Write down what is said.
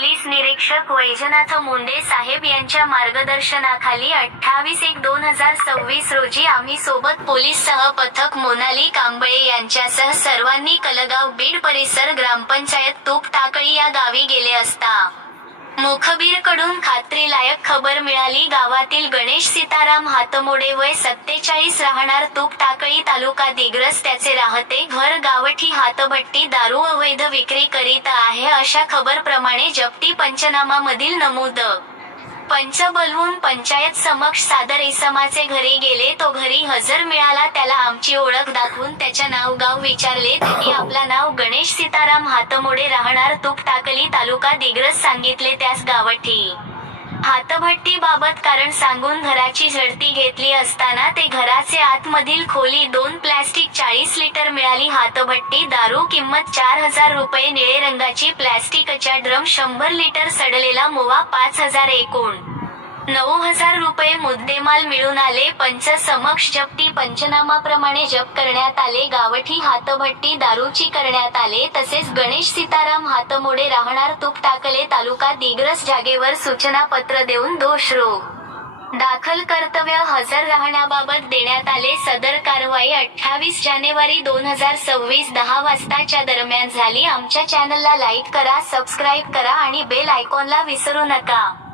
Police निरीक्षक वैजनाथ मुंडे साहेब यांच्या मार्गदर्शनाखाली 28/1/2026 रोजी आम्ही सोबत पोलीस सहपथक मोनाली कांबळे यांच्यासह सर्वांनी कलगाव बीड परिसर ग्रामपंचायत तूप टाकळी या गावी गेले असता मुखबिरकडून खात्रीलायक खबर मिळाली. गावातील गणेश सीताराम हातमोडे वय 47 राहणार तूप टाकळी तालुका दिग्रस त्याचे राहते घर गावठी हातभट्टी दारू अवैध विक्री करीत आहे अशा खबरप्रमाणे जप्ती पंचनामामधील नमूद. पंच बोलवून पंचायत समक्ष सादर इसमाचे घरी गेले. तो घरी हजर मिळाला. त्याला आमची ओळख दाखवून त्याच्या नाव गाव विचारले. त्यांनी आपला नाव गणेश सीताराम हातमोडे राहणार तूप टाकली तालुका दिग्रस सांगितले. त्यास गावठी हातभट्टी बाबत कारण सांगून घराची झडती घेतली असताना ते घराचे आतमधील खोली 2 प्लॅस्टिक 40 लिटर मिळाली. हातभट्टी दारू किंमत 4000 रुपये. निळे रंगाची प्लॅस्टिकच्या ड्रम 100 लिटर. सडलेला मोवा 5000 एकूण 9000 रुपये मुद्देमाल मिळून आले. पंच समक्ष जप्ती पंचनामाप्रमाणे जप्त करण्यात आले. गावठी हातभट्टी दारूची करण्यात आले. तसेच गणेश सीताराम हातमोडे राहणार तूप टाकले तालुका दिग्रस जागेवर सूचना पत्र देऊन दोषरो दाखल कर्तव्य हजर राहण्याबाबत देण्यात आले. सदर कारवाई 28 जानेवारी 2026 10 वाजताच्या दरम्यान झाली. आमच्या चॅनलला लाईक करा, सबस्क्राईब करा आणि बेल आयकॉनला विसरू नका.